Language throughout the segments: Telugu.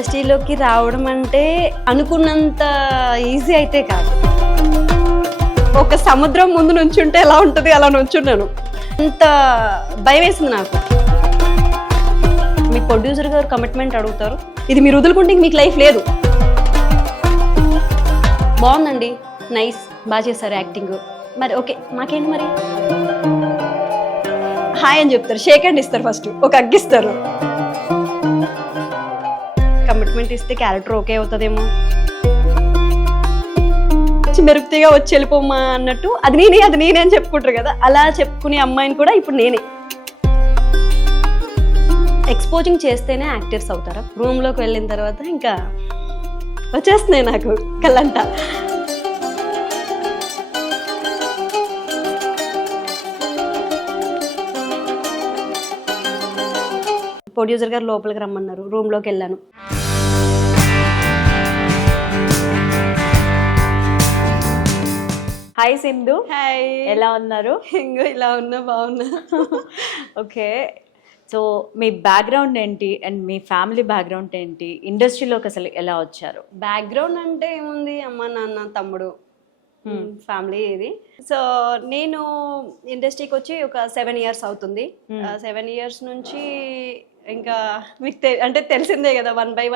ఇండస్ట్రీలోకి రావడం అంటే అనుకున్నంత ఈజీ అయితే కాదు. ఒక సముద్రం ముందు నుంచుంటే ఎలా ఉంటుంది అలా నుంచున్నాను. అంత భయం వేసింది నాకు. మీ ప్రొడ్యూసర్ గారు కమిట్మెంట్ అడుగుతారు, ఇది మీరు వదులుకుంటే మీకు లైఫ్ లేదు. బాగుందండి, నైస్, బాగా చేశారు యాక్టింగ్, మరి ఓకే మాకేంటి మరి హాయ్ అని చెప్తారు, షేక్ హ్యాండ్ ఇస్తారు, ఫస్ట్ ఒక అగ్గిస్తారు. కమిట్మెంట్ ఇస్తే క్యారెక్టర్ ఓకే అవుతుందేమో, మెరుగుతిగా వచ్చి వెళ్ళిపోమ్మా అన్నట్టు అది నేనే అని చెప్పుకుంటారు కదా, అలా చెప్పుకునే అమ్మాయిని కూడా ఇప్పుడు నేనే. ఎక్స్పోజింగ్ చేస్తేనే యాక్టర్స్ అవుతారా? రూమ్లోకి వెళ్ళిన తర్వాత ఇంకా వచ్చేస్తున్నాయి నాకు కళ్ళంట. ప్రొడ్యూసర్ గారు లోపలికి రమ్మన్నారు, రూమ్లోకి వెళ్ళాను. హాయ్ సింధు, హాయ్, ఎలా ఉన్నారు? ఇంకో ఇలా ఉన్నా, బాగున్నా. ఓకే, సో మీ బ్యాక్గ్రౌండ్ ఏంటి అండ్ మీ ఫ్యామిలీ బ్యాక్గ్రౌండ్ ఏంటి, ఇండస్ట్రీలోకి అసలు ఎలా వచ్చారు? బ్యాక్గ్రౌండ్ అంటే ఏముంది, అమ్మ నాన్న తమ్ముడు ఫ్యామిలీ ఇది. సో నేను ఇండస్ట్రీకి వచ్చి ఒక 7 years అవుతుంది. 7 years నుంచి ఇంకా మీకు అంటే తెలిసిందే కదా, వన్ బై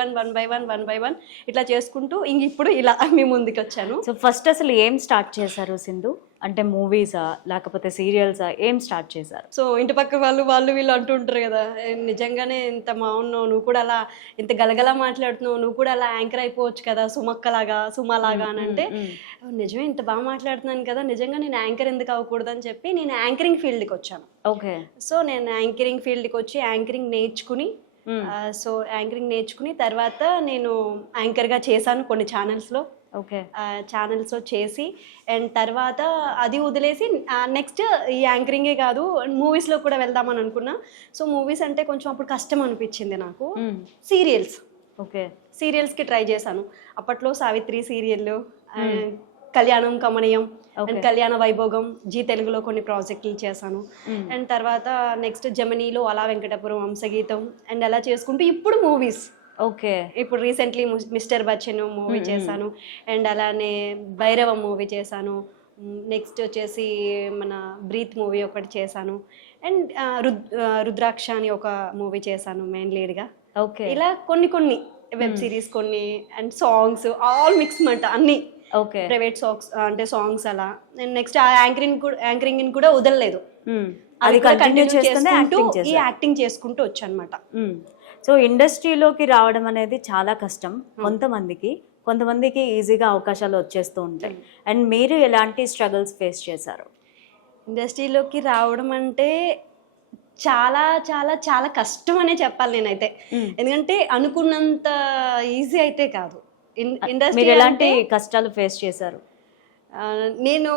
వన్ ఇట్లా చేసుకుంటూ ఇంక ఇప్పుడు ఇలా మీ ముందుకు వచ్చాను. సో ఫస్ట్ అసలు ఏం స్టార్ట్ చేశారు సింధు? అంటే మూవీసా లేకపోతే సీరియల్సా, ఏం స్టార్ట్ చేశారు? సో ఇంటి పక్క వాళ్ళు వీళ్ళు అంటూ ఉంటారు కదా, నిజంగానే ఇంత బాగున్నావు, నువ్వు కూడా అలా ఇంత గలగలా మాట్లాడుతున్నావు, నువ్వు కూడా అలా యాంకర్ అయిపోవచ్చు కదా, సుమలాగా అని అంటే, నిజమే ఇంత బాగా మాట్లాడుతున్నాను కదా, నిజంగా నేను యాంకర్ ఎందుకు అవ్వకూడదు అని చెప్పి నేను యాంకరింగ్ ఫీల్డ్కి వచ్చాను. ఓకే, సో నేను యాంకరింగ్ ఫీల్డ్కి వచ్చి యాంకరింగ్ నేర్చుకుని తర్వాత నేను యాంకర్గా చేశాను కొన్ని ఛానల్స్లో. ఓకే, ఛానల్స్లో చేసి అండ్ తర్వాత అది వదిలేసి నెక్స్ట్ ఈ యాంకరింగే కాదు మూవీస్లో కూడా వెళ్దామని అనుకున్నా. సో మూవీస్ అంటే కొంచెం అప్పుడు కష్టం అనిపించింది నాకు. సీరియల్స్, ఓకే, సీరియల్స్కి ట్రై చేశాను. అప్పట్లో సావిత్రి సీరియల్, కళ్యాణం కమనీయం అండ్ కళ్యాణ వైభోగం, జీ తెలుగులో కొన్ని ప్రాజెక్టులు చేశాను. అండ్ తర్వాత నెక్స్ట్ జమినీలో అలా వెంకటపురం, వంశగీతం అండ్ అలా చేసుకుంటూ ఇప్పుడు మూవీస్. ఓకే, ఇప్పుడు రీసెంట్లీ మిస్టర్ బచ్చన్ మూవీ చేశాను అండ్ అలానే భైరవ మూవీ చేశాను. నెక్స్ట్ వచ్చేసి మన బ్రీత్ మూవీ ఒకటి చేశాను అండ్ రుద్రాక్ష అని ఒక మూవీ చేశాను మెయిన్ లీడ్గా. ఓకే, ఇలా కొన్ని వెబ్ సిరీస్ కొన్ని అండ్ సాంగ్స్ ఆల్ మిక్స్ మాట అన్ని. ఓకే, ప్రైవేట్ సాంగ్స్ అంటే సాంగ్స్ అలా. అండ్ నెక్స్ట్ ఆ యాంకరింగ్ కూడా వదలలేదు, అది కంటిన్యూ చేసుకుంటూ ఈ యాక్టింగ్ చేసుకుంటూ వచ్చానమాట. సో ఇండస్ట్రీలోకి రావడం అనేది చాలా కష్టం కొంతమందికి ఈజీగా అవకాశాలు వచ్చేస్తూ ఉంటాయి. అండ్ మీరు ఎలాంటి స్ట్రగుల్స్ ఫేస్ చేశారు? ఇండస్ట్రీలోకి రావడం అంటే చాలా చాలా చాలా కష్టం అనే చెప్పాలి నేనైతే. ఎందుకంటే అనుకున్నంత ఈజీ అయితే కాదు. మీరు ఎలాంటి కష్టాలు ఫేస్ చేశారు? నేను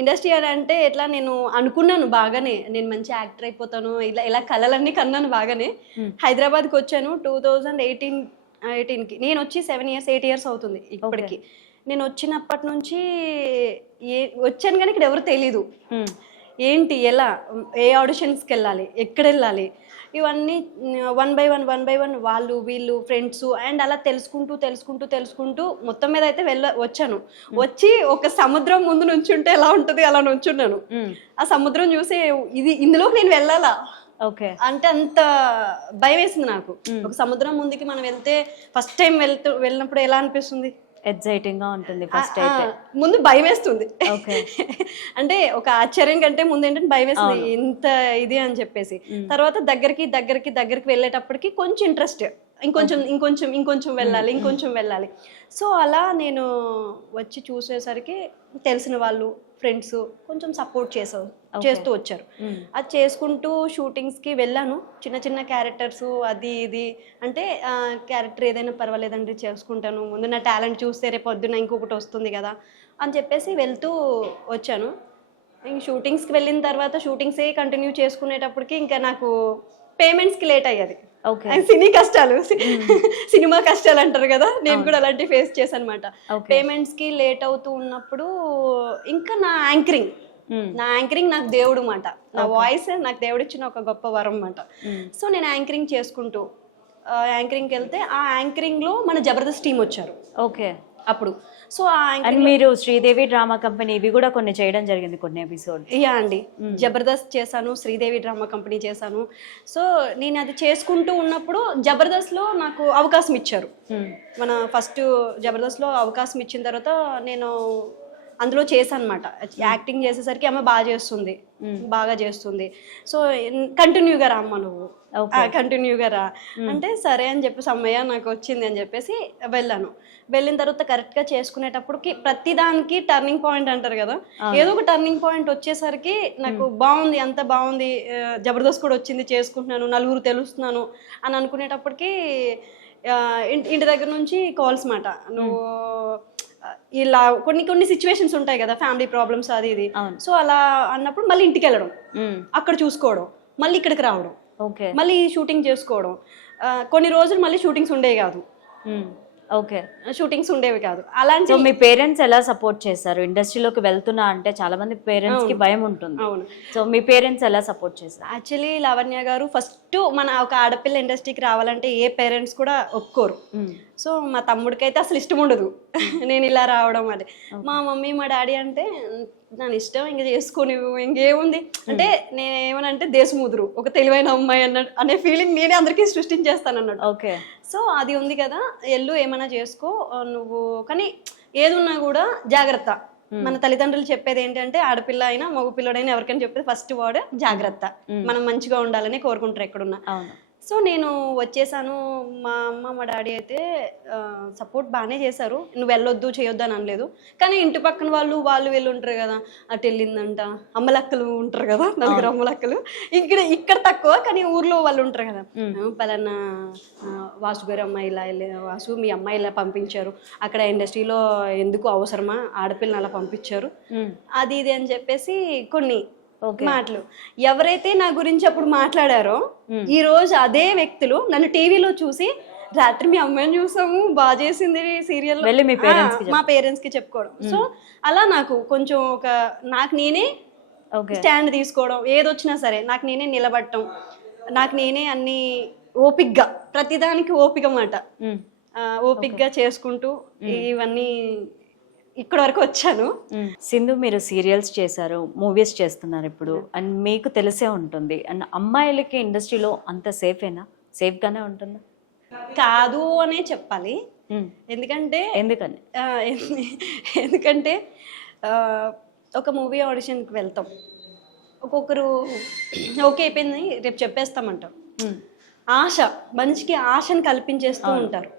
ఇండస్ట్రీ అని అంటే ఎట్లా, నేను అనుకున్నాను బాగానే, నేను మంచి యాక్టర్ అయిపోతాను, ఇలా కళలన్నీ కన్నాను బాగానే. హైదరాబాద్కి వచ్చాను 2018కి. నేను వచ్చి 8 years అవుతుంది ఇప్పటికి. నేను వచ్చినప్పటి నుంచి వచ్చాను కానీ ఇక్కడ ఎవరు తెలీదు, ఏంటి ఎలా, ఏ ఆడిషన్స్కి వెళ్ళాలి, ఎక్కడ వెళ్ళాలి, ఇవన్నీ వన్ బై వన్ వాళ్ళు వీళ్ళు ఫ్రెండ్స్ అండ్ అలా తెలుసుకుంటూ మొత్తం మీద అయితే వచ్చాను. వచ్చి ఒక సముద్రం ముందు నుంచుంటే ఎలా ఉంటుంది అలా నుంచున్నాను. ఆ సముద్రం చూసి ఇందులోకి నేను వెళ్ళాలా ఓకే అంటే అంత భయం వేసింది నాకు. ఒక సముద్రం ముందుకి మనం వెళ్తే ఫస్ట్ టైం వెళ్ళినప్పుడు ఎలా అనిపిస్తుంది? ఎక్సైటింగ్ గా ఉంటుంది ఫస్ట్ అయితే. ముందు భయం వేస్తుంది, ఓకే అంటే ఒక ఆశ్చర్యం కంటే ముందు ఏంటంటే భయం వేస్తుంది, ఇంత ఇది అని చెప్పేసి. తర్వాత దగ్గరికి వెళ్ళేటప్పటికి కొంచెం ఇంట్రెస్ట్, ఇంకొంచెం వెళ్ళాలి. సో అలా నేను వచ్చి చూసేసరికి తెలిసిన వాళ్ళు ఫ్రెండ్స్ కొంచెం సపోర్ట్ చేస్తూ వచ్చారు. అది చేసుకుంటూ షూటింగ్స్కి వెళ్ళాను. చిన్న క్యారెక్టర్స్ అది ఇది అంటే క్యారెక్టర్ ఏదైనా పర్వాలేదండి చేసుకుంటాను, ముందు నా టాలెంట్ చూస్తే రేపు పొద్దున ఇంకొకటి వస్తుంది కదా అని చెప్పేసి వెళ్తూ వచ్చాను. ఇంక షూటింగ్స్కి వెళ్ళిన తర్వాత షూటింగ్సే కంటిన్యూ చేసుకునేటప్పటికి ఇంకా నాకు పేమెంట్స్కి లేట్ అయ్యేది. సినిమా కష్టాలు అంటారు కదా, నేను కూడా అలాంటివి ఫేస్ చేశాను అనమాట. పేమెంట్స్ కి లేట్ అవుతూ ఉన్నప్పుడు ఇంకా నా యాంకరింగ్ నాకు దేవుడు మాట, నా వాయిస్ నాకు దేవుడు ఇచ్చిన ఒక గొప్ప వరం మాట. సో నేను యాంకరింగ్ చేసుకుంటూ యాంకరింగ్కి వెళ్తే ఆ యాంకరింగ్లో మన జబర్దస్త్ టీం వచ్చారు ఓకే. అప్పుడు. సో ఆ అండ్ మీరు శ్రీదేవి డ్రామా కంపెనీ ఇవి కూడా కొన్ని చేయడం జరిగింది, కొన్ని ఎపిసోడ్. యా అండి, జబర్దస్త్ చేశాను, శ్రీదేవి డ్రామా కంపెనీ చేశాను. సో నేను అది చేసుకుంటూ ఉన్నప్పుడు జబర్దస్త్లో నాకు అవకాశం ఇచ్చారు. మన ఫస్ట్ జబర్దస్త్లో అవకాశం ఇచ్చిన తర్వాత నేను అందులో చేశాను అనమాట. యాక్టింగ్ చేసేసరికి ఆమె బాగా చేస్తుంది. సో కంటిన్యూగా రా అమ్మ నువ్వు, కంటిన్యూగా రా అంటే సరే అని చెప్పేసి అమ్మయ్య నాకు వచ్చింది అని చెప్పేసి వెళ్ళిన తర్వాత కరెక్ట్గా చేసుకునేటప్పటికి ప్రతిదానికి టర్నింగ్ పాయింట్ అంటారు కదా, ఏదో ఒక టర్నింగ్ పాయింట్ వచ్చేసరికి నాకు బాగుంది, అంత బాగుంది, జబర్దస్త్ కూడా వచ్చింది, చేసుకుంటున్నాను, నలుగురు తెలుస్తున్నాను అని అనుకునేటప్పటికి ఇంటి దగ్గర నుంచి కాల్స్ మాట, నువ్వు ఇలా కొన్ని సిచ్యువేషన్స్ ఉంటాయి కదా, ఫ్యామిలీ ప్రాబ్లమ్స్ అది ఇది. సో అలా అన్నప్పుడు మళ్ళీ ఇంటికి వెళ్ళడం, అక్కడ చూసుకోవడం, మళ్ళీ ఇక్కడికి రావడం, మళ్ళీ షూటింగ్ చేసుకోవడం. కొన్ని రోజులు మళ్ళీ షూటింగ్స్ ఉండేవి కాదు. ఓకే, షూటింగ్స్ ఉండేవి కాదు. అలాంటి మీ పేరెంట్స్ ఎలా సపోర్ట్ చేశారు? ఇండస్ట్రీలోకి వెళ్తున్నా అంటే చాలా మంది పేరెంట్స్ కి భయం ఉంటుంది. అవును. సో మీ పేరెంట్స్ ఎలా సపోర్ట్ చేశారు? యాక్చువల్లీ లావణ్య గారు ఫస్ట్ మన ఒక ఆడపిల్ల ఇండస్ట్రీకి రావాలంటే ఏ పేరెంట్స్ కూడా ఒప్పుకోరు. సో మా తమ్ముడికి అయితే అసలు ఇష్టం ఉండదు నేను ఇలా రావడం అని. మా మమ్మీ మా డాడీ అంటే దాని ఇష్టం, ఇంక చేసుకుని ఇంకేముంది అంటే నేనేమనంటే దేశముదురు ఒక తెలివైన అమ్మాయి అనే ఫీలింగ్ నేనే అందరికీ సృష్టించేస్తాను అన్నట్టు. ఓకే. సో అది ఉంది కదా, ఏమైనా చేసుకో నువ్వు, కానీ ఏది ఉన్నా కూడా జాగ్రత్త. మన తల్లిదండ్రులు చెప్పేది ఏంటంటే ఆడపిల్ల అయినా మగ పిల్లడైనా ఎవరికైనా చెప్పేది ఫస్ట్ వర్డ్ జాగ్రత్త. మనం మంచిగా ఉండాలని కోరుకుంటారు ఎక్కడున్నా. సో నేను వచ్చేసాను. మా అమ్మ మా డాడీ అయితే సపోర్ట్ బాగానే చేశారు, నువ్వు వెళ్ళొద్దు చేయొద్దు అని అనలేదు. కానీ ఇంటి పక్కన వాళ్ళు వీళ్ళు ఉంటారు కదా, అటు వెళ్ళిందంట, అమ్మలక్కలు ఉంటారు కదా, నలుగురు అమ్మలక్కలు, ఇక్కడ తక్కువ కానీ ఊర్లో వాళ్ళు ఉంటారు కదా, పలానా వాసు గారు అమ్మాయి ఇలా వాసు మీ అమ్మాయి ఇలా పంపించారు, అక్కడ ఇండస్ట్రీలో ఎందుకు అవసరమా, ఆడపిల్లని అలా పంపించారు, అది ఇది అని చెప్పేసి కొన్ని మాటలు ఎవరైతే నా గురించి అప్పుడు మాట్లాడారో ఈ రోజు అదే వ్యక్తులు నన్ను టీవీలో చూసి రాత్రి మీ అమ్మాయిని చూసాము బాగా చేసింది సీరియల్, మా పేరెంట్స్ కి చెప్పుకోవడం. సో అలా నాకు కొంచెం నాకు నేనే స్టాండ్ తీసుకోవడం, ఏదొచ్చినా సరే నాకు నేనే నిలబడటం, నాకు నేనే అన్ని ఓపిక్గా, ప్రతిదానికి ఓపిక మాట, ఓపిక్గా చేసుకుంటూ ఇవన్నీ ఇక్కడ వరకు వచ్చాను. సింధు, మీరు సీరియల్స్ చేశారు, మూవీస్ చేస్తున్నారు ఇప్పుడు, అండ్ మీకు తెలిసే ఉంటుంది, అండ్ అమ్మాయిలకి ఇండస్ట్రీలో అంత సేఫ్గానే ఉంటుందా? కాదు అనే చెప్పాలి. ఎందుకంటే ఒక మూవీ ఆడిషన్కి వెళ్తాం, ఒక్కొక్కరు ఓకే అయిపోయింది రేపు చెప్పేస్తామంటాం. ఆశ, మనిషికి ఆశను కల్పించేస్తూ ఉంటారు.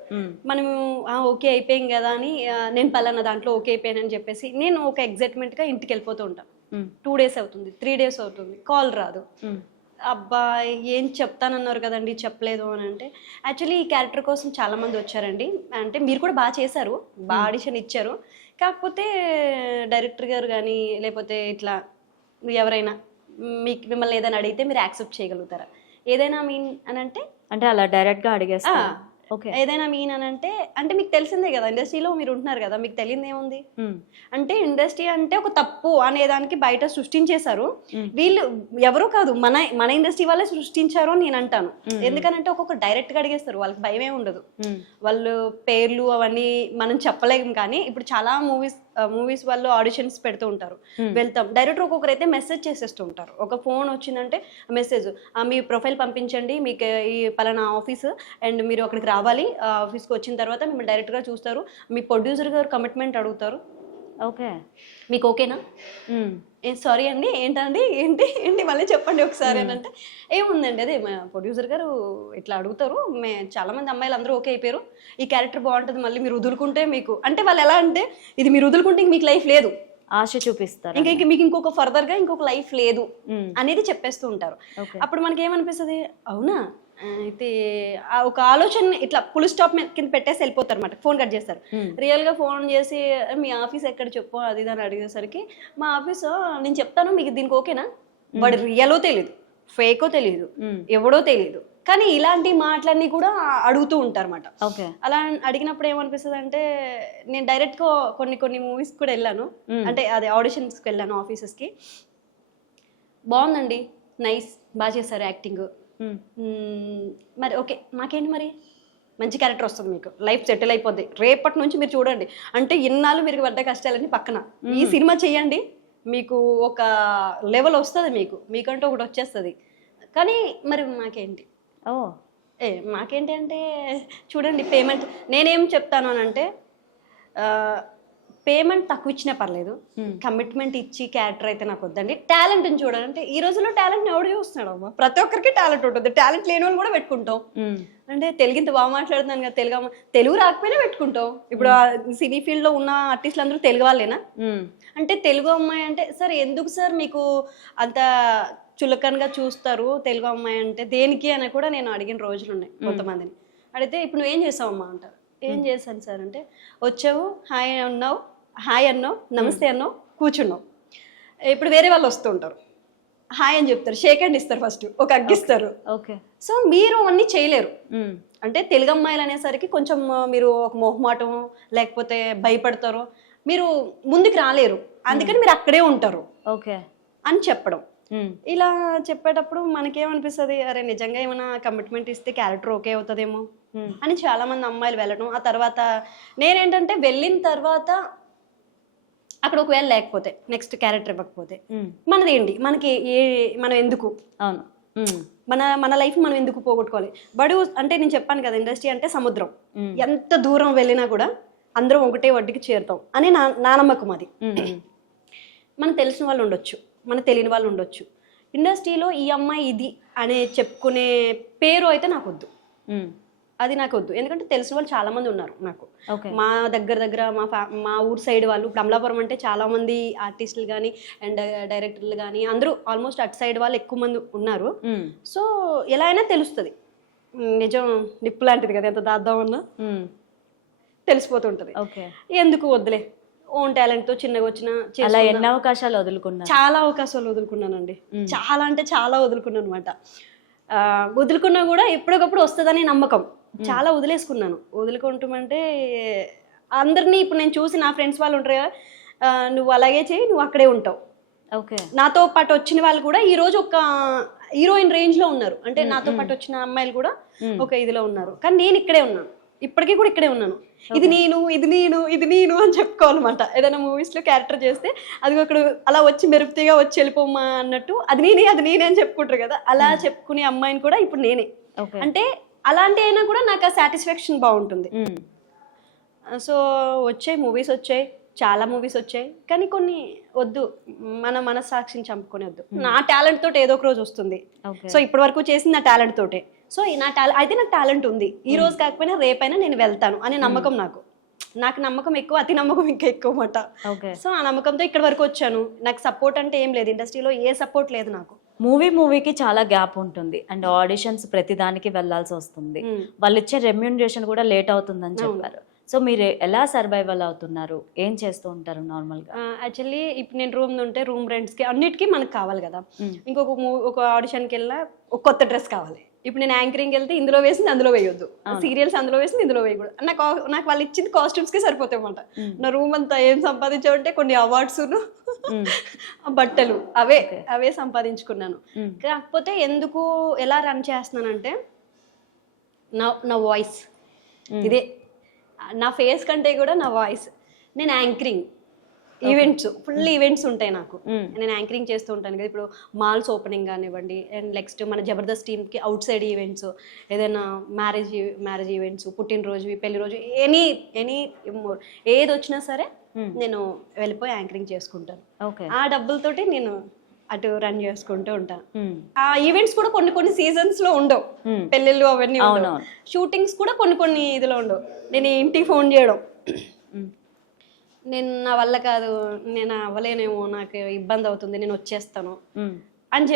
మనము ఓకే అయిపోయాం కదా అని నేను పలానా దాంట్లో ఓకే అయిపోయానని చెప్పేసి నేను ఒక ఎగ్జైట్మెంట్గా ఇంటికి వెళ్ళిపోతూ ఉంటాను. 2 days అవుతుంది, 3 days అవుతుంది, కాల్ రాదు. అబ్బా ఏం చెప్తానన్నారు కదండి చెప్పలేదు అని అంటే, యాక్చువల్లీ ఈ క్యారెక్టర్ కోసం చాలా మంది వచ్చారండి, అంటే మీరు కూడా బాగా చేశారు, బాగా ఆడిషన్ ఇచ్చారు, కాకపోతే డైరెక్టర్ గారు కానీ లేకపోతే ఇట్లా ఎవరైనా మిమ్మల్ని ఏదైనా అడిగితే మీరు యాక్సెప్ట్ చేయగలుగుతారా, ఏదైనా మీన్ అని అంటే అలా డైరెక్ట్గా అడిగేస్తా. ఓకే, ఏదైనా మీన్ అని అంటే మీకు తెలిసిందే కదా, ఇండస్ట్రీలో మీరు ఉంటున్నారు కదా, మీకు తెలియదు ఏముంది అంటే ఇండస్ట్రీ అంటే ఒక తప్పు అనేదానికి బయట సృష్టించేశారు. వీళ్ళు ఎవరో కాదు, మన ఇండస్ట్రీ వాళ్ళే సృష్టించారు అని నేను అంటాను. ఎందుకనంటే ఒక్కొక్క డైరెక్ట్ గా అడిగేస్తారు, వాళ్ళకి భయమే ఉండదు, వాళ్ళు పేర్లు అవన్నీ మనం చెప్పలేము. కానీ ఇప్పుడు చాలా మూవీస్ వాళ్ళు ఆడిషన్స్ పెడుతూ ఉంటారు, వెళ్తాం, డైరెక్టర్ ఒక్కొక్కరు అయితే మెసేజ్ చేసేస్తూ ఉంటారు. ఒక ఫోన్ వచ్చిందంటే మెసేజ్, మీ ప్రొఫైల్ పంపించండి, మీకు ఈ పలానా ఆఫీస్ అండ్ మీరు అక్కడికి రావాలి, ఆఫీస్కి వచ్చిన తర్వాత మిమ్మల్ని డైరెక్ట్గా చూస్తారు, మీ ప్రొడ్యూసర్ గారు కమిట్మెంట్ అడుగుతారు. ఓకే, మీకు ఓకేనా, సారీ అండి ఏంటండి ఏంటి మళ్ళీ చెప్పండి ఒకసారి అని అంటే, ఏముందండి అదే మా ప్రొడ్యూసర్ గారు ఇట్లా అడుగుతారు, చాలా మంది అమ్మాయిలు అందరూ ఓకే అయిపోయారు, ఈ క్యారెక్టర్ బాగుంటుంది, మళ్ళీ మీరు వదులుకుంటే మీకు అంటే వాళ్ళు ఎలా అంటే ఇది మీరు వదులుకుంటే మీకు లైఫ్ లేదు, ఆశ చూపిస్తారు, ఇంకా మీకు ఇంకొక ఫర్దర్ గా ఇంకొక లైఫ్ లేదు అనేది చెప్పేస్తూ ఉంటారు. అప్పుడు మనకి ఏమనిపిస్తుంది, అవునా అయితే ఒక ఆలోచన ఇట్లా ఫుల్ స్టాప్ కింద పెట్టేసి వెళ్ళిపోతారు అనమాట, ఫోన్ కట్ చేస్తారు. రియల్ గా ఫోన్ చేసి మీ ఆఫీస్ ఎక్కడ చెప్పు అది అని అడిగేసరికి మా ఆఫీస్ నేను చెప్తాను మీకు దీనికి ఓకేనా, వాడు రియలో తెలియదు, ఫేకో తెలియదు, ఎవడో తెలియదు, కానీ ఇలాంటి మాటలన్నీ కూడా అడుగుతూ ఉంటారు అనమాట. అలా అడిగినప్పుడు ఏమనిపిస్తుంది అంటే, నేను డైరెక్ట్ గా కొన్ని మూవీస్ కూడా వెళ్ళాను, అంటే అదే ఆడిషన్స్కి వెళ్ళాను ఆఫీసెస్కి, బాగుందండి, నైస్, బాగా చేశారు యాక్టింగ్, మరి ఓకే మాకేంటి మరి మంచి క్యారెక్టర్ వస్తుంది మీకు, లైఫ్ సెటిల్ అయిపోద్ది రేపటి నుంచి మీరు చూడండి అంటే ఇన్నాళ్ళు మీరు పడ్డ కష్టాలన్నీ పక్కన ఈ సినిమా చెయ్యండి మీకు ఒక లెవెల్ వస్తుంది, మీకంటూ ఒకటి వచ్చేస్తుంది. కానీ మరి మాకేంటి మాకేంటి అంటే చూడండి పేమెంట్ నేనేం చెప్తాను అని అంటే పేమెంట్ తక్కువ ఇచ్చినా పర్లేదు, కమిట్మెంట్ ఇచ్చి క్యారెక్టర్ అయితే నాకు వద్దండి. టాలెంట్ని చూడాలంటే ఈ రోజుల్లో టాలెంట్ ఎవడు చూస్తున్నాడు అమ్మా, ప్రతి ఒక్కరికి టాలెంట్ ఉంటుంది, టాలెంట్ లేని వాళ్ళు కూడా పెట్టుకుంటాం. అంటే తెలుగు ఇంత బాగా మాట్లాడుతున్నాను కదా, తెలుగు రాకపోయినా పెట్టుకుంటాం. ఇప్పుడు సినీ ఫీల్డ్ లో ఉన్న ఆర్టిస్టులు అందరూ తెలుగు వాళ్ళేనా అంటే తెలుగు అమ్మాయి అంటే సార్ ఎందుకు సార్ మీకు అంత చులకనగా చూస్తారు తెలుగు అమ్మాయి అంటే దేనికి అని కూడా నేను అడిగిన రోజులు ఉన్నాయి కొంతమందిని. అడిగితే ఇప్పుడు నువ్వేం చేసావమ్మా అంటారు. ఏం చేశాను సార్ అంటే వచ్చావు హాయ్ అన్నావు నమస్తే అన్నావు కూర్చున్నావు. ఇప్పుడు వేరే వాళ్ళు వస్తూ ఉంటారు హాయ్ అని చెప్తారు, షేక్ హ్యాండ్ ఇస్తారు, ఫస్ట్ ఒక అగ్గిస్తారు. ఓకే సో మీరు అన్నీ చేయలేరు అంటే తెలుగు అమ్మాయిలు అనేసరికి కొంచెం మీరు ఒక మొహమాటం లేకపోతే భయపడతారు, మీరు ముందుకు రాలేరు, అందుకని మీరు అక్కడే ఉంటారు ఓకే అని చెప్పడం. ఇలా చెప్పేటప్పుడు మనకేమనిపిస్తుంది, అరే నిజంగా ఏమైనా కమిట్మెంట్ ఇస్తే క్యారెక్టర్ ఓకే అవుతుందేమో అని చాలా మంది అమ్మాయిలు వెళ్ళడం. ఆ తర్వాత నేనేంటంటే వెళ్ళిన తర్వాత అక్కడ ఒకవేళ లేకపోతే నెక్స్ట్ క్యారెక్టర్ ఇవ్వకపోతే మనది ఏంటి, మనకి మనం ఎందుకు అవును మన లైఫ్ మనం ఎందుకు పోగొట్టుకోవాలి. బడు అంటే నేను చెప్పాను కదా ఇండస్ట్రీ అంటే సముద్రం, ఎంత దూరం వెళ్ళినా కూడా అందరం ఒకటే వడ్డీకి చేరుతాం అని నా నమ్మకం. అది మనకు తెలిసిన వాళ్ళు ఉండొచ్చు, మనకు తెలియని వాళ్ళు ఉండొచ్చు. ఇండస్ట్రీలో ఈ అమ్మాయి ఇది అనే చెప్పుకునే పేరు అయితే నాకు వద్దు, అది నాకు వద్దు. ఎందుకంటే తెలిసిన వాళ్ళు చాలా మంది ఉన్నారు నాకు, మా దగ్గర మా ఊరు సైడ్ వాళ్ళు. ఇప్పుడు అమలాపురం అంటే చాలా మంది ఆర్టిస్టులు కానీ అండ్ డైరెక్టర్లు కానీ అందరూ ఆల్మోస్ట్ అటు సైడ్ వాళ్ళు ఎక్కువ మంది ఉన్నారు. సో ఎలా అయినా తెలుస్తుంది, నిజం నిప్పు లాంటిది కదా, ఎంత దాద్దామన్నా తెలిసిపోతుంటది. ఎందుకు వద్దులే ఓన్ టాలెంట్ తో చిన్నగా వచ్చిన ఎన్ని అవకాశాలు వదులుకున్నా, చాలా అవకాశాలు వదులుకున్నానండి, చాలా అంటే చాలా వదులుకున్నాను అనమాట. వదులుకున్నా కూడా ఎప్పటికప్పుడు వస్తుందని నమ్మకం, చాలా వదిలేసుకున్నాను. వదులుకుంటామంటే అందరినీ ఇప్పుడు నేను చూసి నా ఫ్రెండ్స్ వాళ్ళు ఉంటారు కదా, నువ్వు అలాగే చేయి నువ్వు అక్కడే ఉంటావు. ఓకే నాతో పాటు వచ్చిన వాళ్ళు కూడా ఈ రోజు ఒక హీరోయిన్ రేంజ్ లో ఉన్నారు, అంటే నాతో పాటు వచ్చిన అమ్మాయిలు కూడా ఒక ఇదిలో ఉన్నారు. కానీ నేను ఇక్కడే ఉన్నాను, ఇప్పటికీ కూడా ఇక్కడే ఉన్నాను. ఇది నేను అని చెప్పుకోవాలన్నమాట. ఏదైనా మూవీస్ లో క్యారెక్టర్ చేస్తే అది అక్కడ అలా వచ్చి మెరుపుతీగా వచ్చి వెళ్ళిపోమ్మా అన్నట్టు అది నేనే అని చెప్పుకుంటారు కదా, అలా చెప్పుకునే అమ్మాయిని కూడా ఇప్పుడు నేనే. అంటే అలాంటి అయినా కూడా నాకు ఆ సాటిస్ఫాక్షన్ బాగుంటుంది. సో వచ్చాయి మూవీస్, వచ్చాయి చాలా మూవీస్ వచ్చాయి, కానీ కొన్ని వద్దు, మన మనస్సాక్షిని చంపుకొని వద్దు. నా టాలెంట్ తోటి ఏదో ఒక రోజు వస్తుంది. సో ఇప్పటి వరకు చేసింది నా టాలెంట్ తోటే. సో అయితే నాకు టాలెంట్ ఉంది, ఈ రోజు కాకపోయినా రేపైనా నేను వెళ్తాను అనే నమ్మకం నాకు నమ్మకం ఎక్కువ, అతి నమ్మకం ఇంకా ఎక్కువ మాట. సో ఆ నమ్మకంతో ఇక్కడ వరకు వచ్చాను. నాకు సపోర్ట్ అంటే ఏం లేదు, ఇండస్ట్రీలో ఏ సపోర్ట్ లేదు నాకు. మూవీకి చాలా గ్యాప్ ఉంటుంది అండ్ ఆడిషన్స్ ప్రతి దానికి వెళ్లాల్సి వస్తుంది, వాళ్ళు ఇచ్చే రెమ్యూనరేషన్ కూడా లేట్ అవుతుందని చెప్పారు. సో మీరు ఎలా సర్వైవల్ అవుతున్నారు, ఏం చేస్తూ ఉంటారు నార్మల్గా? యాక్చువల్లీ ఇప్పుడు నేను రూమ్ ఉంటే రూమ్ రెంట్స్కి అన్నిటికీ మనకు కావాలి కదా. ఒక ఆడిషన్కి వెళ్ళినా ఒక కొత్త డ్రెస్ కావాలి. ఇప్పుడు నేను యాంకరింగ్ వెళ్తే ఇందులో వేసింది అందులో వేయొద్దు, సీరియల్స్ అందులో వేసింది ఇందులో వేయకూడదు. నాకు వాళ్ళు ఇచ్చింది కాస్ట్యూమ్స్కి సరిపోతాయి అన్నమాట. నా రూమ్ అంతా ఏం సంపాదించామంటే కొన్ని అవార్డ్స్ బట్టలు అవే సంపాదించుకున్నాను. కాకపోతే ఎందుకు ఎలా రన్ చేస్తున్నానంటే నా వాయిస్ ఇదే, నా ఫేస్ కంటే కూడా నా వాయిస్. నేను యాంకరింగ్ ఈవెంట్స్, ఫుల్ ఈవెంట్స్ ఉంటాయి నాకు, నేను యాంకరింగ్ చేస్తూ ఉంటాను కదా. ఇప్పుడు మాల్స్ ఓపెనింగ్ కానివ్వండి, అండ్ నెక్స్ట్ మన జబర్దస్త్ టీమ్కి అవుట్ సైడ్ ఈవెంట్స్, ఏదైనా మ్యారేజ్ ఈవెంట్స్, పుట్టినరోజు, పెళ్లి రోజు, ఎనీ ఏది వచ్చినా సరే నేను వెళ్ళిపోయి యాంకరింగ్ చేసుకుంటాను. ఆ డబ్బులతోటి నేను అటు రన్ చేసుకుంటూ ఉంటాను. ఆ ఈవెంట్స్ కూడా కొన్ని సీజన్స్ లో ఉండవు, పెళ్ళిళ్ళు అవన్నీ ఉండవు, షూటింగ్స్ కూడా కొన్ని ఇదిలో ఉండవు. నేను ఇంటికి ఫోన్ చేయడం, నేను నా వల్ల కాదు, నేను అవ్వలేనేమో, నాకు ఇబ్బంది అవుతుంది, నేను వచ్చేస్తాను అని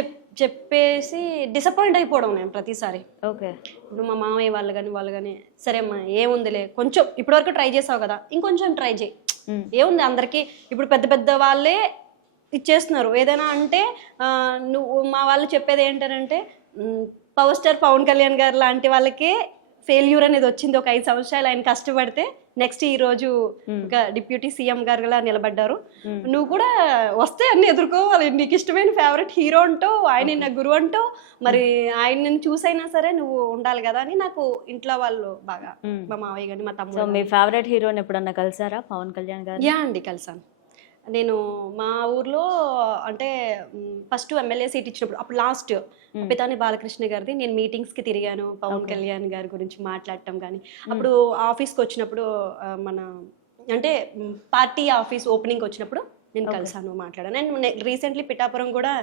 చెప్పేసి డిసప్పాయింట్ అయిపోవడం నేను ప్రతిసారి. ఇప్పుడు మా మామయ్య వాళ్ళు కానీ సరే అమ్మా ఏముందిలే, కొంచెం ఇప్పటివరకు ట్రై చేసావు కదా ఇంకొంచెం ట్రై చేయి, ఏముంది అందరికీ ఇప్పుడు పెద్ద వాళ్ళే ఇచ్చేస్తున్నారు. ఏదైనా అంటే మా వాళ్ళు చెప్పేది ఏంటంటే పవర్ స్టార్ పవన్ కళ్యాణ్ గారు లాంటి వాళ్ళకే ఫెయిల్యూర్ అనేది వచ్చింది. ఒక 5 సంవత్సరాలు ఆయన కష్టపడితే నెక్స్ట్ ఈ రోజు ఒక డిప్యూటీ సీఎం గారులా నిలబడ్డారు. నువ్వు కూడా వస్తే అన్ని ఎదుర్కోవాలి. నీకు ఇష్టమైన ఫేవరెట్ హీరో అంటూ, ఆయన నా గురువు అంటూ, మరి ఆయన చూసైనా సరే నువ్వు ఉండాలి కదా అని నాకు ఇంట్లో వాళ్ళు బాగా, మా మావయ్య గాని మా తమ్ముడు. సో మీ ఫేవరెట్ హీరోని ఎప్పుడన్నా కలిసారా పవన్ కళ్యాణ్ గారు? యా అండి, కలిసాను. నేను మా ఊర్లో అంటే ఫస్ట్ ఎమ్మెల్యే సీట్ ఇచ్చినప్పుడు, అప్పుడు లాస్ట్ పితాని బాలకృష్ణ గారిది, నేను మీటింగ్స్కి తిరిగాను. పవన్ కళ్యాణ్ గారి గురించి మాట్లాడటం కానీ, అప్పుడు ఆఫీస్కి వచ్చినప్పుడు మన అంటే పార్టీ ఆఫీస్ ఓపెనింగ్ వచ్చినప్పుడు నేను కలిసాను, మాట్లాడాను. అండ్ రీసెంట్లీ పిఠాపురం కూడా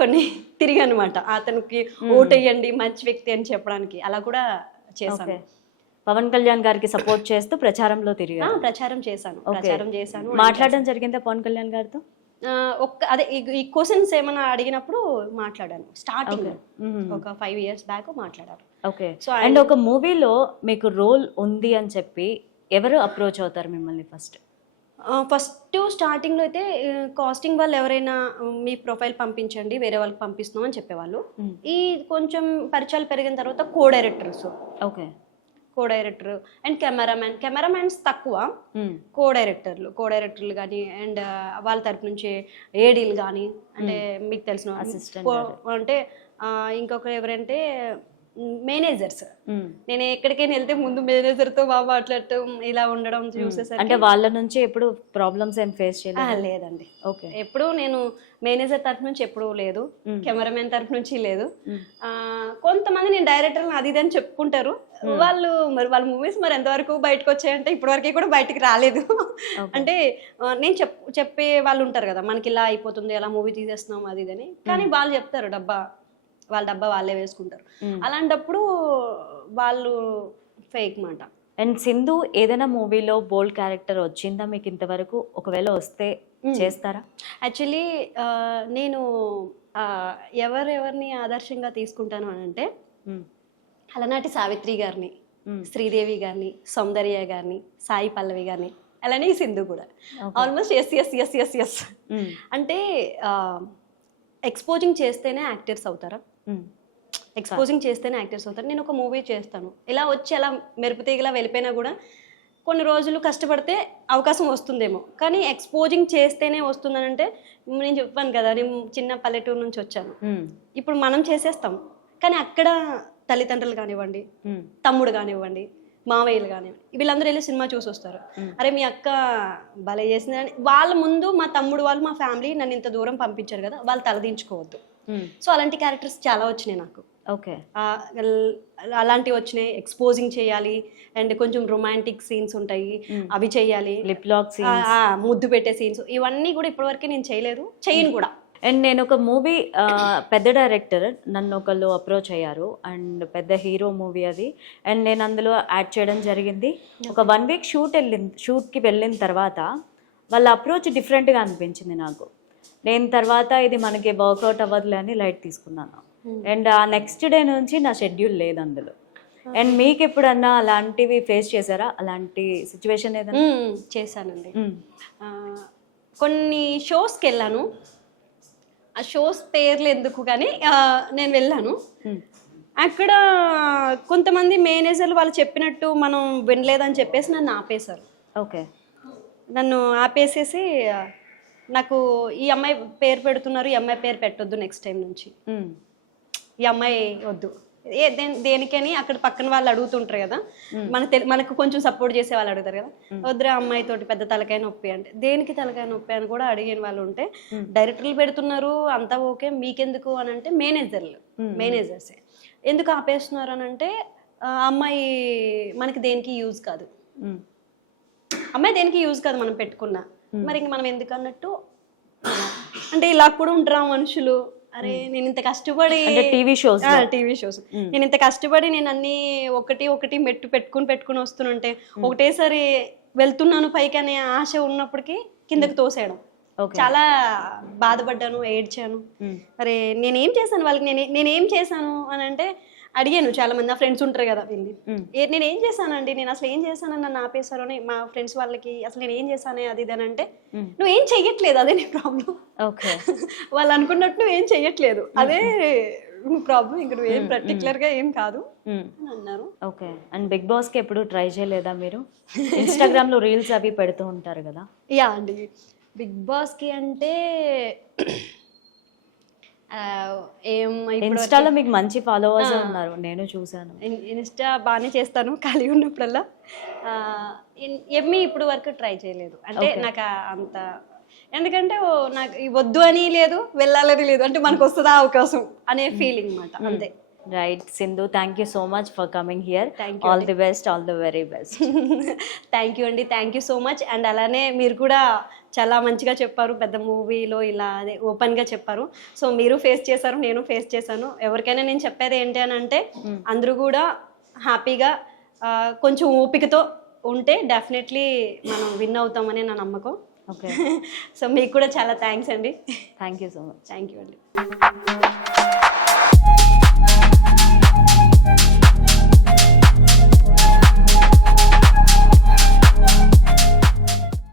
కొన్ని తిరిగాను అనమాట. అతనికి ఓటేయండి మంచి వ్యక్తి అని చెప్పడానికి, అలా కూడా చేశాను. పవన్ కళ్యాణ్ గారికి సపోర్ట్ చేస్తూ ప్రచారంలో తిరిగాను. ప్రచారం చేశాను. మాట్లాడడం జరిగిందా పవన్ కళ్యాణ్ గారితో? అదే ఈ క్వశ్చన్స్ ఏమైనా అడిగినప్పుడు మాట్లాడాను. స్టార్టింగ్ ఒక 5 years బ్యాక్ మాట్లాడారు. ఓకే. అండ్ ఒక మూవీలో మీకు రోల్ ఉంది అని చెప్పి ఎవరు అప్రోచ్ అవుతారు మిమ్మల్ని ఫస్ట్? స్టార్టింగ్లో అయితే కాస్టింగ్ వాళ్ళు ఎవరైనా మీ ప్రొఫైల్ పంపించండి, వేరే వాళ్ళకి పంపిస్తున్నాం అని చెప్పేవాళ్ళు. ఈ కొంచెం పరిచయాలు పెరిగిన తర్వాత కో-డైరెక్టర్స్, అండ్ కెమెరామ్యాన్స్ తక్కువ, కో-డైరెక్టర్లు కానీ, అండ్ వాళ్ళ తరపు నుంచి ఏడీలు కానీ, అంటే మీకు తెలిసిన అసిస్టెంట్, అంటే ఇంకొకరు ఎవరంటే మేనేజర్స్. నేను ఎక్కడికైనా వెళ్తే ముందు మేనేజర్తో బాగా మాట్లాడటం, ఇలా ఉండడం చూసేసరికి. అంటే వాళ్ళ నుంచి ఎప్పుడు ప్రాబ్లమ్స్ ఏం ఫేస్ చేయలేదు? లేదండి. ఓకే. ఎప్పుడు నేను మేనేజర్ తరఫు నుంచి ఎప్పుడూ లేదు, కెమెరామెన్ తరఫు నుంచి లేదు. కొంతమంది నేను డైరెక్టర్ అది ఇది అని చెప్పుకుంటారు. వాళ్ళు మరి వాళ్ళ మూవీస్ మరి ఎంతవరకు బయటకు వచ్చాయంటే ఇప్పటివరకు కూడా బయటికి రాలేదు. అంటే నేను చెప్పే వాళ్ళు ఉంటారు కదా, మనకి ఇలా అయిపోతుంది, అలా మూవీ తీసేస్తున్నాం అది ఇదని, కానీ వాళ్ళు చెప్తారు వాళ్ళ డబ్బా వాళ్ళే వేసుకుంటారు. అలాంటప్పుడు వాళ్ళు ఫేక్ మాట. అండ్ సింధు ఏదైనా మూవీలో బోల్డ్ క్యారెక్టర్ వచ్చిందా మీకు ఇంతవరకు? ఒకవేళ వస్తే చేస్తారా? యాక్చువల్లీ నేను ఎవరిని ఆదర్శంగా తీసుకుంటాను అని అంటే అలనాటి సావిత్రి గారిని, శ్రీదేవి గారిని, సౌందర్య గారిని, సాయి పల్లవి గారిని, అలానే సింధు కూడా. Almost yes. అంటే ఎక్స్పోజింగ్ చేస్తేనే యాక్టర్స్ అవుతారా? నేను ఒక మూవీ చేస్తాను, ఇలా వచ్చి అలా మెరుపుతీగలా వెళ్ళిపోయినా కూడా కొన్ని రోజులు కష్టపడితే అవకాశం వస్తుందేమో, కానీ ఎక్స్పోజింగ్ చేస్తేనే వస్తుందనంటే, నేను చెప్పాను కదా నేను చిన్న పల్లెటూరు నుంచి వచ్చాను. ఇప్పుడు మనం చేసేస్తాం, కానీ అక్కడ తల్లిదండ్రులు కానివ్వండి, తమ్ముడు కానివ్వండి, మామయ్యలు కానివ్వండి, వీళ్ళందరూ వెళ్ళి సినిమా చూసి వస్తారు. అరే మీ అక్క భలే చేసింది అని వాళ్ళ ముందు మా తమ్ముడు వాళ్ళు, మా ఫ్యామిలీ నన్ను ఇంత దూరం పంపించారు కదా, వాళ్ళు తలదించుకోవద్దు. సో అలాంటి క్యారెక్టర్స్ చాలా వచ్చినాయి నాకు. ఓకే. అలాంటివి వచ్చినాయి. ఎక్స్పోజింగ్ చేయాలి, అండ్ కొంచెం రొమాంటిక్ సీన్స్ ఉంటాయి, అవి చేయాలి. లిప్ లాక్ సీన్స్, ముద్దు పెట్టే సీన్స్, ఇవన్నీ కూడా ఇప్పటివరకు నేను చేయను కూడా. అండ్ నేను ఒక మూవీ, పెద్ద డైరెక్టర్ నన్ను ఒకళ్ళు అప్రోచ్ అయ్యారు, అండ్ పెద్ద హీరో మూవీ అది, అండ్ నేను అందులో యాడ్ చేయడం జరిగింది. ఒక 1 week షూట్కి వెళ్ళిన తర్వాత వాళ్ళ అప్రోచ్ డిఫరెంట్గా అనిపించింది నాకు. నేను తర్వాత ఇది మనకి వర్కౌట్ అవ్వదులే అని లైట్ తీసుకున్నాను. అండ్ ఆ నెక్స్ట్ డే నుంచి నా షెడ్యూల్ లేదు అందులో. అండ్ మీకు ఎప్పుడన్నా అలాంటివి ఫేస్ చేశారా? అలాంటి సిచ్యువేషన్ ఏదైనా? చేశానండి. కొన్ని షోస్కి వెళ్ళాను, ఆ షోస్ పేర్లు ఎందుకు కానీ నేను వెళ్ళాను. అక్కడ కొంతమంది మేనేజర్లు వాళ్ళు చెప్పినట్టు మనం వినలేదని చెప్పేసి నన్ను ఆపేశారు. ఓకే. నన్ను ఆపేసేసి నాకు ఈ అమ్మాయి పేరు పెడుతున్నారు, ఈ అమ్మాయి పేరు పెట్టొద్దు నెక్స్ట్ టైం నుంచి, ఈ అమ్మాయి వద్దు, దేనికని అక్కడ పక్కన వాళ్ళు అడుగుతుంటారు కదా, మనకు కొంచెం సపోర్ట్ చేసే వాళ్ళు అడుగుతారు కదా, వద్దురా అమ్మాయి తోటి పెద్ద తలకాయ నొప్పి అంటే, దేనికి తలకాయ నొప్పి అని కూడా అడిగిన వాళ్ళు ఉంటే, డైరెక్టర్లు పెడుతున్నారు అంతా ఓకే, మీకెందుకు అని అంటే మేనేజర్సే ఎందుకు ఆపేస్తున్నారు అని అంటే, అమ్మాయి మనకి దేనికి యూజ్ కాదు, మనం పెట్టుకున్నా, మరి ఇంక మనం ఎందుకు అన్నట్టు. అంటే ఇలా కూడా ఉంటారా మనుషులు? అరే నేను ఇంత కష్టపడి టీవీ షోస్ నేను ఇంత కష్టపడి నేను అన్ని ఒకటి మెట్టు పెట్టుకుని వస్తుంటే ఒకటేసారి వెళ్తున్నాను పైకి అనే ఆశ ఉన్నప్పటికీ కిందకి తోసేయడం. చాలా బాధపడ్డాను, ఏడ్చాను. అరే నేనేం చేశాను వాళ్ళకి, నేనేం చేశాను అని అంటే అడిగాను. చాలా మంది నా ఫ్రెండ్స్ ఉంటారు కదా, వెళ్ళి నేను ఏం చేశానండి, నేను అసలు ఏం చేశానని నన్ను ఆపేశారు అని మా ఫ్రెండ్స్ వాళ్ళకి, అసలు నేను ఏం చేశానే అది ఇది అని అంటే, నువ్వు ఏం చెయ్యట్లేదు, అదే నీ ప్రాబ్లం. వాళ్ళు అనుకున్నట్టు నువ్వు ఏం చెయ్యట్లేదు, అదే ప్రాబ్లం ఇక్కడ ఏం పర్టికులర్గా ఏం కాదు అని అన్నారు. ఓకే. అండ్ బిగ్ బాస్కి ఎప్పుడు ట్రై చేయలేదా మీరు? ఇన్స్టాగ్రామ్లో రీల్స్ అవి పెడుతూ ఉంటారు కదా. యా అండి, బిగ్ బాస్కి అంటే ఏం ఇన్స్టాలో మీకు మంచి ఫాలోవర్స్ ఉన్నారు, నేను చూసాను. ఇన్స్టా బాగానే చేస్తాను ఖాళీ ఉన్నప్పుడల్లా. ఎమ్మి ఇప్పుడు వరకు ట్రై చేయలేదు, అంటే నాకు అంత, ఎందుకంటే నాకు వద్దు అని లేదు, వెళ్ళాలని లేదు, అంటే మనకు వస్తుందా అవకాశం అనే ఫీలింగ్ అనమాట, అంతే. Right Sindhu, thank you so much for coming here. All the best, all the very best. Thank you అండి, thank you so much. And అలానే మీరు కూడా చాలా మంచిగా చెప్పారు, పెద్ద మూవీలో ఇలా అదే ఓపెన్గా చెప్పారు. సో మీరు ఫేస్ చేశారు, నేను ఫేస్ చేశాను. ఎవరికైనా నేను చెప్పేది ఏంటి అని అంటే, అందరూ కూడా హ్యాపీగా కొంచెం ఓపికతో ఉంటే డెఫినెట్లీ మనం విన్ అవుతామని నా నమ్మకం. ఓకే. సో మీకు కూడా చాలా థ్యాంక్స్ అండి. Thank you so much. Thank you అండి.